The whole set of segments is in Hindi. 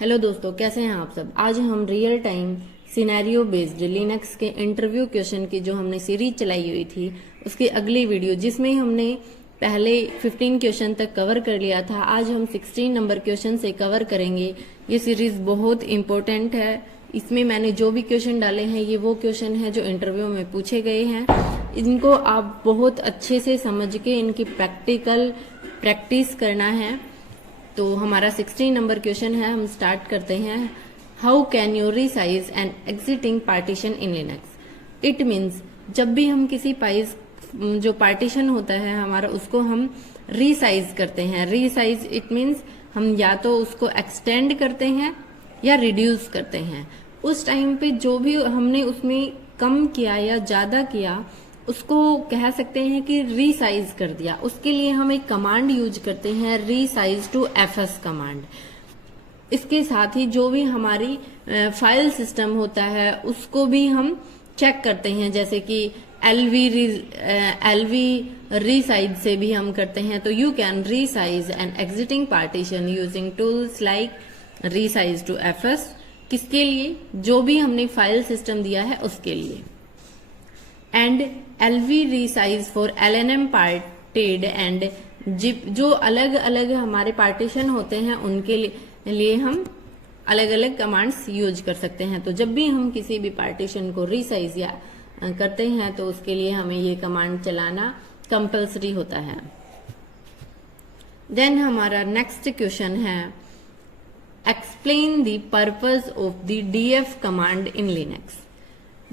हेलो दोस्तों, कैसे हैं आप सब। आज हम real time scenario based Linux के इंटरव्यू क्वेश्चन की जो हमने सीरीज चलाई हुई थी उसकी अगली वीडियो, जिसमें हमने पहले 15 क्वेश्चन तक कवर कर लिया था, आज हम 16 नंबर क्वेश्चन से कवर करेंगे। ये सीरीज बहुत इंपॉर्टेंट है। इसमें मैंने जो भी क्वेश्चन डाले हैं ये वो क्वेश्चन है जो इंटरव्यू में पूछे गए हैं। इनको आप बहुत अच्छे से समझ के इनकी प्रैक्टिकल प्रैक्टिस करना है। तो हमारा 16 नंबर क्वेश्चन है, हम स्टार्ट करते हैं। How can you resize an existing partition in Linux. It means जब भी हम किसी जो पार्टीशन होता है हमारा, उसको हम रीसाइज करते हैं। रीसाइज इट मीन्स हम या तो उसको एक्सटेंड करते हैं या रिड्यूस करते हैं। उस टाइम पे जो भी हमने उसमें कम किया या ज्यादा किया उसको कह सकते हैं कि रीसाइज कर दिया। उसके लिए हम एक कमांड यूज करते हैं, रीसाइज टू एफएस कमांड। इसके साथ ही जो भी हमारी फाइल सिस्टम होता है उसको भी हम चेक करते हैं, जैसे कि एलवी रीसाइज से भी हम करते हैं। तो you can resize an existing partition using tools like resize two FS. किसके लिए? जो भी हमने फाइल सिस्टम दिया है उसके लिए। And LV resize for LNM parted and zip, जो अलग अलग हमारे पार्टीशन होते हैं उनके लिए हम अलग अलग कमांड्स यूज कर सकते हैं। तो जब भी हम किसी भी पार्टीशन को रीसाइज या करते हैं तो उसके लिए हमें ये कमांड चलाना कंपल्सरी होता है। देन हमारा नेक्स्ट क्वेश्चन है, explain the purpose of the DF command in Linux.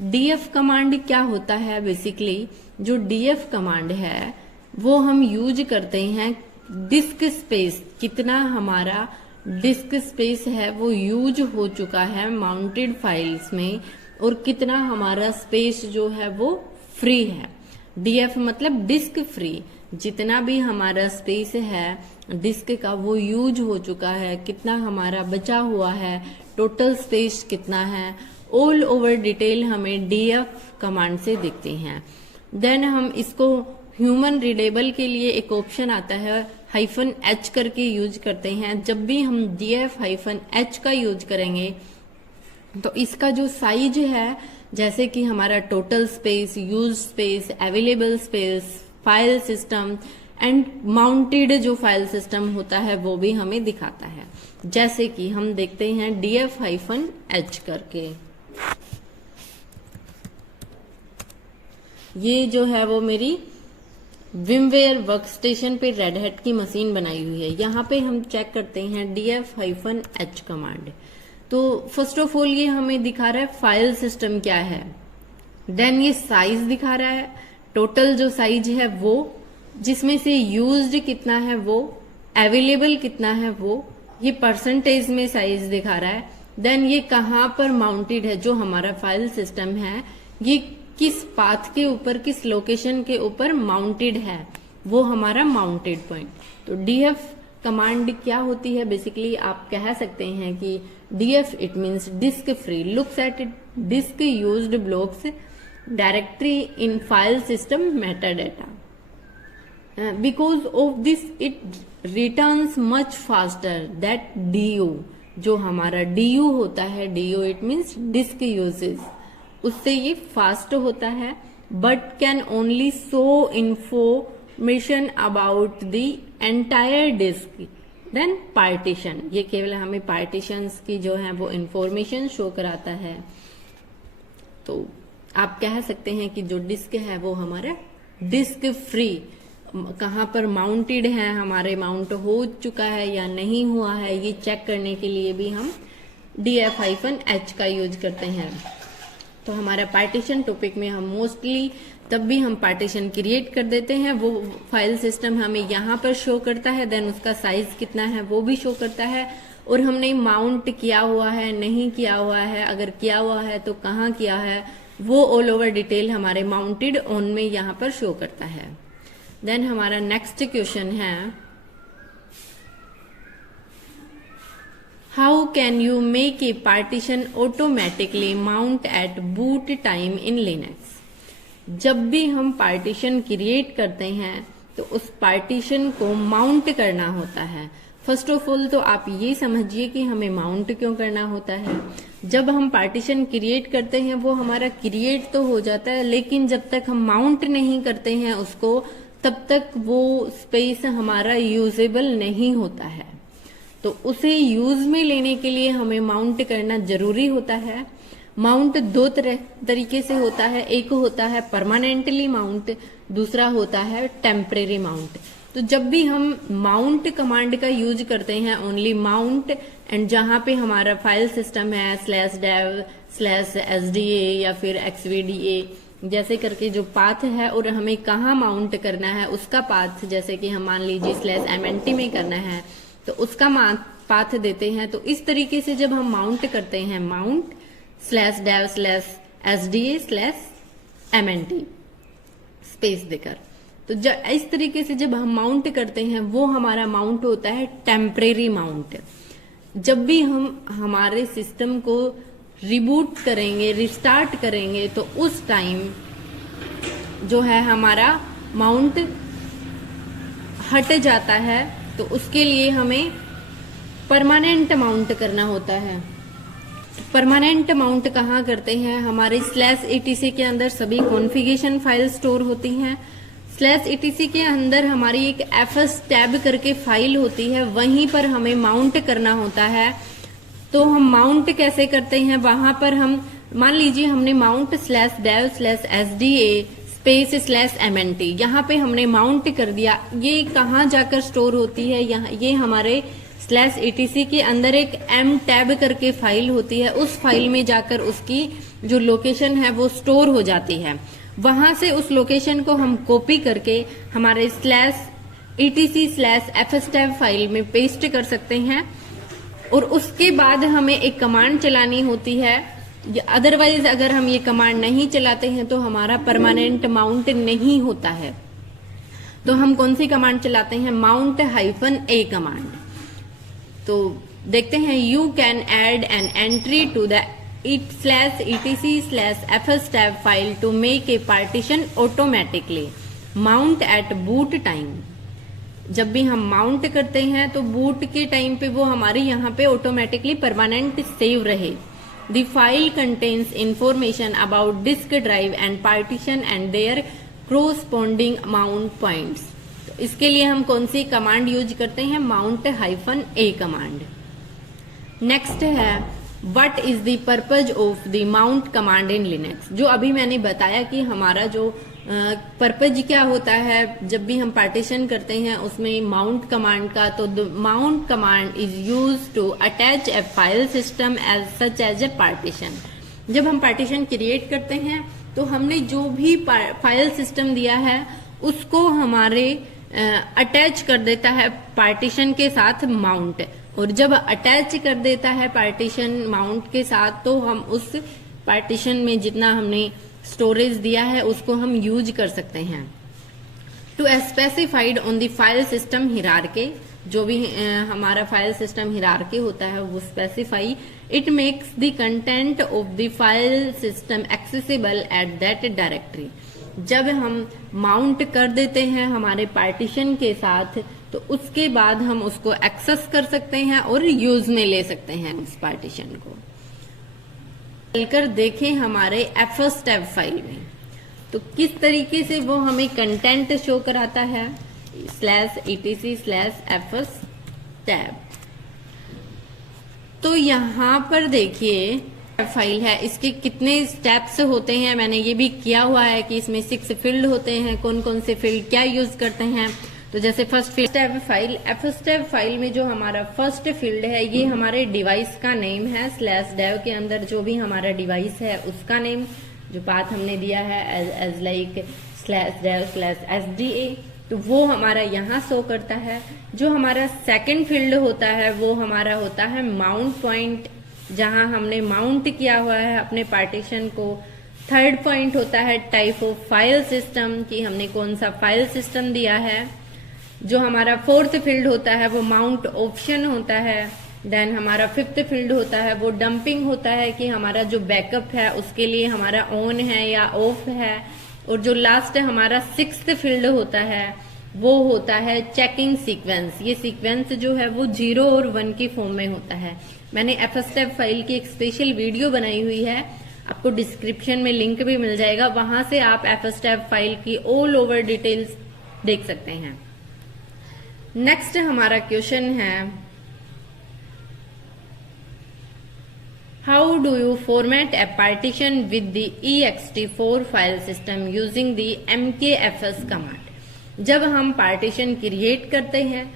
DF command क्या होता है? बेसिकली जो डीएफ कमांड है वो हम यूज करते हैं डिस्क स्पेस, कितना हमारा डिस्क स्पेस है वो यूज हो चुका है माउंटेड फाइल्स में, और कितना हमारा स्पेस जो है वो फ्री है। डीएफ मतलब डिस्क फ्री। जितना भी हमारा स्पेस है डिस्क का वो यूज हो चुका है, कितना हमारा बचा हुआ है, टोटल स्पेस कितना है, ऑल ओवर डिटेल हमें डीएफ कमांड से दिखती हैं। देन हम इसको ह्यूमन रीडेबल के लिए एक ऑप्शन आता है -h करके यूज करते हैं। जब भी हम डीएफ -h का यूज करेंगे तो इसका जो साइज है, जैसे कि हमारा total space, use space, available space, file system and mounted जो फाइल सिस्टम होता है वो भी हमें दिखाता है। जैसे कि हम देखते हैं df -h करके, ये जो है वो मेरी विमवेयर वर्कस्टेशन पे रेड हैट की मशीन बनाई हुई है। यहाँ पे हम चेक करते हैं df -h कमांड। तो फर्स्ट ऑफ ऑल ये हमें दिखा रहा है फाइल सिस्टम क्या है, देन ये साइज दिखा रहा है, टोटल जो साइज है वो, जिसमें से यूज्ड कितना है वो, अवेलेबल कितना है वो, ये परसेंटेज में साइज दिखा रहा है। देन ये कहाँ पर माउंटेड है, जो हमारा फाइल सिस्टम है ये किस पाथ के ऊपर, किस लोकेशन के ऊपर माउंटेड है, वो हमारा माउंटेड पॉइंट। तो डीएफ कमांड क्या होती है? बेसिकली आप कह सकते हैं कि DF it means disk free, looks at disk used blocks directory in file system metadata. Because of this it returns much faster that DU. जो हमारा डीयू होता है, DU it means disk uses, उससे ये फास्ट होता है, but can only show information about the entire disk then partition. ये केवल हमें पार्टीशंस की जो है वो इंफॉर्मेशन शो कराता है। तो आप कह सकते हैं कि जो डिस्क है वो हमारा डिस्क फ्री, कहाँ पर माउंटेड है, हमारे माउंट हो चुका है या नहीं हुआ है, ये चेक करने के लिए भी हम df -h का यूज करते हैं। तो हमारा पार्टीशन टॉपिक में हम मोस्टली तब भी हम पार्टीशन क्रिएट कर देते हैं, वो फाइल सिस्टम हमें यहाँ पर शो करता है, देन उसका साइज कितना है वो भी शो करता है, और हमने माउंट किया हुआ है नहीं किया हुआ है, अगर किया हुआ है तो कहाँ किया है, वो ऑल ओवर डिटेल हमारे माउंटेड ऑन में यहाँ पर शो करता है। देन हमारा नेक्स्ट क्वेश्चन है, how can you make a partition automatically mount at boot time in Linux. जब भी हम पार्टीशन क्रिएट करते हैं तो उस पार्टीशन को माउंट करना होता है। फर्स्ट ऑफ ऑल तो आप ये समझिए कि हमें माउंट क्यों करना होता है। जब हम पार्टीशन क्रिएट करते हैं वो हमारा क्रिएट तो हो जाता है, लेकिन जब तक हम माउंट नहीं करते हैं उसको, तब तक वो स्पेस हमारा यूजेबल नहीं होता है। तो उसे यूज में लेने के लिए हमें माउंट करना जरूरी होता है। माउंट दो तरीके से होता है, एक होता है परमानेंटली माउंट, दूसरा होता है टेम्परेरी माउंट। तो जब भी हम माउंट कमांड का यूज करते हैं, ओनली माउंट, एंड जहां पे हमारा फाइल सिस्टम है /dev/sda या फिर xvda जैसे करके जो पाथ है, और हमें कहाँ माउंट करना है उसका पाथ, जैसे कि हम मान लीजिए /mnt में करना है तो उसका पाथ देते हैं। तो इस तरीके से जब हम माउंट करते हैं, माउंट /dev/sda/mnt स्पेस देकर, तो इस तरीके से जब हम माउंट करते हैं वो हमारा माउंट होता है टेम्परेरी माउंट। जब भी हम हमारे सिस्टम को रिबूट करेंगे, रिस्टार्ट करेंगे, तो उस टाइम जो है हमारा माउंट हट जाता है। तो उसके लिए हमें परमानेंट माउंट करना होता है। परमानेंट माउंट कहाँ करते हैं? हमारे /etc के अंदर सभी कॉन्फ़िगरेशन फाइल स्टोर होती हैं। /etc के अंदर हमारी एक fs टैब करके फाइल होती है, वहीं पर हमें माउंट करना होता है। तो हम माउंट कैसे करते हैं? वहां पर हम मान लीजिए हमने माउंट /dev/sda स्पेस /mnt यहाँ पे हमने माउंट कर दिया। ये कहाँ जाकर स्टोर होती है? यहाँ ये हमारे /etc के अंदर एक m टैब करके फाइल होती है, उस फाइल में जाकर उसकी जो लोकेशन है वो स्टोर हो जाती है। वहां से उस लोकेशन को हम कॉपी करके हमारे /etc/fstab फाइल में पेस्ट कर सकते हैं, और उसके बाद हमें एक कमांड चलानी होती है। अदरवाइज अगर हम ये कमांड नहीं चलाते हैं तो हमारा परमानेंट माउंट नहीं होता है। तो हम कौन सी कमांड चलाते हैं? mount-a command. तो देखते हैं, you can add an entry to the /etc/fstab file to make a partition automatically mount at boot time. जब भी हम माउंट करते हैं तो बूट के टाइम पे वो हमारे यहाँ पे ऑटोमेटिकली परमानेंट सेव रहे। The file contains information about disk drive and partition and their corresponding mount points. तो इसके लिए हम कौन सी कमांड यूज करते हैं? mount-a command. नेक्स्ट है, what is the purpose of the mount command in Linux. जो अभी मैंने बताया कि हमारा जो पर्पज क्या होता है जब भी हम पार्टीशन करते हैं उसमें माउंट कमांड का। तो the mount command is use to attach a file system as such as a partition. जब हम पार्टीशन क्रिएट करते हैं तो हमने जो भी फाइल सिस्टम दिया है उसको हमारे अटैच कर देता है पार्टीशन के साथ माउंट। और जब अटैच कर देता है पार्टीशन माउंट के साथ तो हम उस पार्टीशन में जितना हमने स्टोरेज दिया है उसको हम यूज कर सकते हैं। To specified on the file system hierarchy, जो भी हमारा फाइल सिस्टम हिरार्की होता है वो specify it makes the content of the file system accessible at that directory. जब हम माउंट कर देते हैं हमारे पार्टीशन के साथ तो उसके बाद हम उसको एक्सेस कर सकते हैं और यूज में ले सकते हैं उस पार्टीशन को। चलकर देखें हमारे fstab फाइल में तो किस तरीके से वो हमें कंटेंट शो कराता है। /etc/fstab। तो यहाँ पर देखिए फाइल है, इसके कितने स्टेप्स होते हैं मैंने ये भी किया हुआ है कि इसमें 6 फील्ड होते हैं, कौन कौन से फील्ड क्या यूज करते हैं। तो जैसे first field file, fstab file में जो हमारा फर्स्ट फील्ड है ये हमारे डिवाइस का नेम है। /dev के अंदर जो भी हमारा डिवाइस है उसका नेम, जो पाथ हमने दिया है एज लाइक /dev/sda, तो वो हमारा यहाँ शो करता है। जो हमारा सेकंड फील्ड होता है वो हमारा होता है माउंट पॉइंट, जहां हमने माउंट किया हुआ है अपने पार्टीशन को। थर्ड पॉइंट होता है टाइप ऑफ फाइल सिस्टम, कि हमने कौन सा फाइल सिस्टम दिया है। जो हमारा फोर्थ फील्ड होता है वो माउंट ऑप्शन होता है। देन हमारा फिफ्थ फील्ड होता है वो डंपिंग होता है, कि हमारा जो बैकअप है उसके लिए हमारा ऑन है या ऑफ है। और जो लास्ट हमारा 6th फील्ड होता है वो होता है चेकिंग सीक्वेंस। ये सीक्वेंस जो है वो 0 और 1 की फॉर्म में होता है। मैंने fstep फाइल की एक स्पेशल वीडियो बनाई हुई है, आपको डिस्क्रिप्शन में लिंक भी मिल जाएगा, वहां से आप fstep फाइल की ऑल ओवर डिटेल्स देख सकते हैं। नेक्स्ट हमारा क्वेश्चन है, how do you format A partition with the ext4 file system using the mkfs command. जब हम पार्टीशन क्रिएट करते हैं,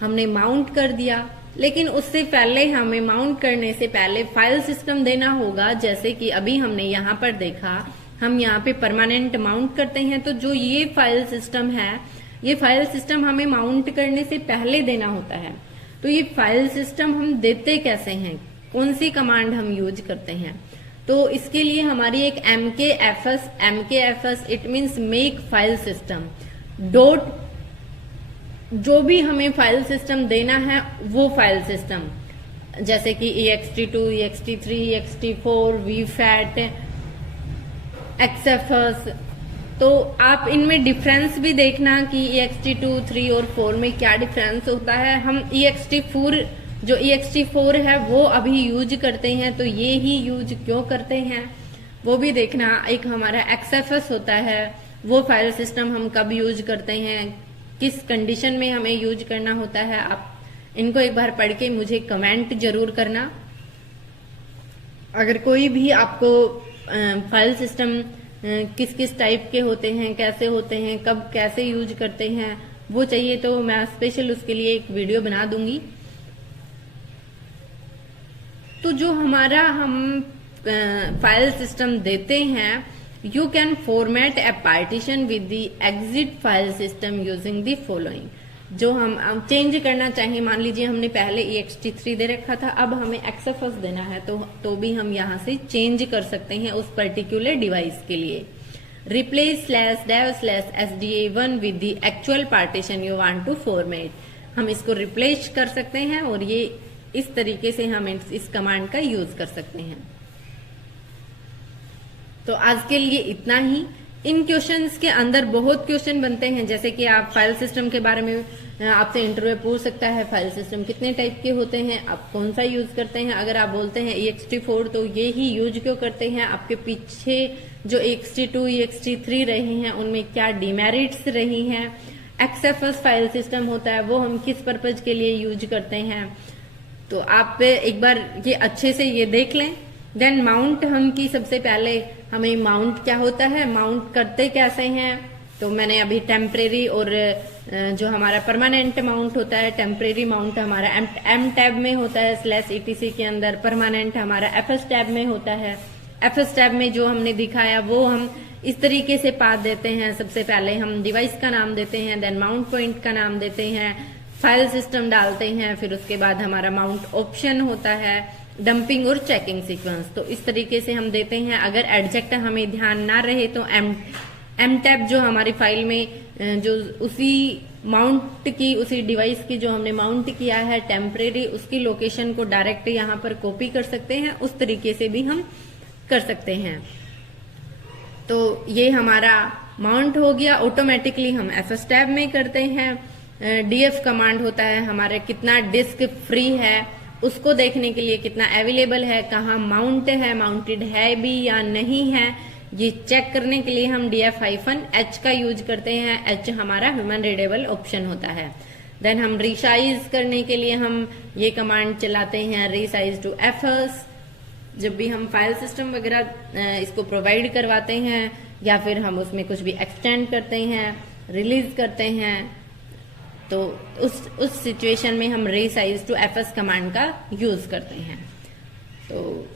हमने माउंट कर दिया, लेकिन उससे पहले हमें माउंट करने से पहले फाइल सिस्टम देना होगा। जैसे कि अभी हमने यहाँ पर देखा, हम यहाँ पे परमानेंट माउंट करते हैं, तो जो ये फाइल सिस्टम है, ये फाइल सिस्टम हमें माउंट करने से पहले देना होता है। तो ये फाइल सिस्टम हम देते कैसे हैं, कौन सी कमांड हम यूज करते हैं? तो इसके लिए हमारी एक mkfs it means make file system dot, जो भी हमें फाइल सिस्टम देना है वो फाइल सिस्टम, जैसे कि ext2, ext3, ext4, vfat, xfs। तो आप इनमें डिफरेंस भी देखना कि ext2, 3 और 4 में क्या डिफरेंस होता है। हम ext4 है वो अभी यूज करते हैं, तो ये ही यूज क्यों करते हैं वो भी देखना। एक हमारा xfs होता है, वो फाइल सिस्टम हम कब यूज करते हैं, किस कंडीशन में हमें यूज करना होता है। आप इनको एक बार पढ़ के मुझे कमेंट जरूर करना। अगर कोई भी आपको फाइल सिस्टम किस किस टाइप के होते हैं, कैसे होते हैं, कब कैसे यूज करते हैं, वो चाहिए तो मैं स्पेशल उसके लिए एक वीडियो बना दूंगी। तो जो हमारा हम फाइल सिस्टम देते हैं, you can format A partition with the exit file system using the following. जो हम चेंज करना चाहें, मान लीजिए हमने पहले ext3 दे रखा था, अब हमें xfs देना है, तो भी हम यहाँ से चेंज कर सकते हैं उस पर्टिकुलर डिवाइस के लिए। Replace /dev/sda1 with the actual partition you want to format. हम इसको रिप्लेस कर सकते हैं और ये इस तरीके से हम इस कमांड का यूज कर सकते हैं। तो आज के लिए इतना ही। इन क्वेश्चंस के अंदर बहुत क्वेश्चन बनते हैं, जैसे कि आप फाइल सिस्टम के बारे में आपसे इंटरव्यू पूछ सकता है, फाइल सिस्टम कितने टाइप के होते हैं, आप कौन सा यूज करते हैं। अगर आप बोलते हैं ext4 तो ये ही यूज क्यों करते हैं, आपके पीछे जो ext2, ext3 रहे हैं उनमें क्या डिमेरिट्स रही हैं, xfs फाइल सिस्टम होता है वो हम किस पर्पज के लिए यूज करते हैं। तो आप एक बार ये अच्छे से ये देख लें। देन माउंट हम की सबसे पहले हमें माउंट क्या होता है, माउंट करते कैसे हैं। तो मैंने अभी टेम्परेरी और जो हमारा परमानेंट माउंट होता है, टेम्परेरी माउंट हमारा एम टैब में होता है /etc के अंदर, परमानेंट हमारा fs टैब में होता है। fs टैब में जो हमने दिखाया वो हम इस तरीके से पाथ देते हैं। सबसे पहले हम डिवाइस का नाम देते हैं, देन माउंट पॉइंट का नाम देते हैं, फाइल सिस्टम डालते हैं, फिर उसके बाद हमारा माउंट ऑप्शन होता है, डंपिंग और चेकिंग सीक्वेंस। तो इस तरीके से हम देते हैं। अगर एडजेक्ट हमें ध्यान ना रहे तो एम टैब जो हमारी फाइल में जो उसी माउंट की, उसी डिवाइस की जो हमने माउंट किया है टेम्परेरी, उसकी लोकेशन को डायरेक्ट यहाँ पर कॉपी कर सकते हैं। उस तरीके से भी हम कर सकते हैं। तो ये हमारा माउंट हो गया। ऑटोमेटिकली हम fs टैब में करते हैं। df कमांड होता है हमारे कितना डिस्क फ्री है उसको देखने के लिए, कितना अवेलेबल है, कहाँ माउंट है, माउंटेड है भी या नहीं है, ये चेक करने के लिए हम df-h का यूज करते हैं। h हमारा ह्यूमन रीडेबल ऑप्शन होता है। देन हम रिसाइज करने के लिए हम ये कमांड चलाते हैं, रिसाइज टू fs। जब भी हम फाइल सिस्टम वगैरह इसको प्रोवाइड करवाते हैं या फिर हम उसमें कुछ भी एक्सटेंड करते हैं, रिलीज करते हैं, तो उस सिचुएशन में हम रिसाइज टू fs कमांड का यूज करते हैं। तो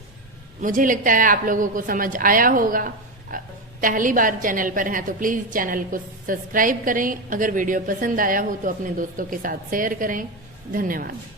मुझे लगता है आप लोगों को समझ आया होगा। पहली बार चैनल पर हैं तो प्लीज चैनल को सब्सक्राइब करें। अगर वीडियो पसंद आया हो तो अपने दोस्तों के साथ शेयर करें। धन्यवाद।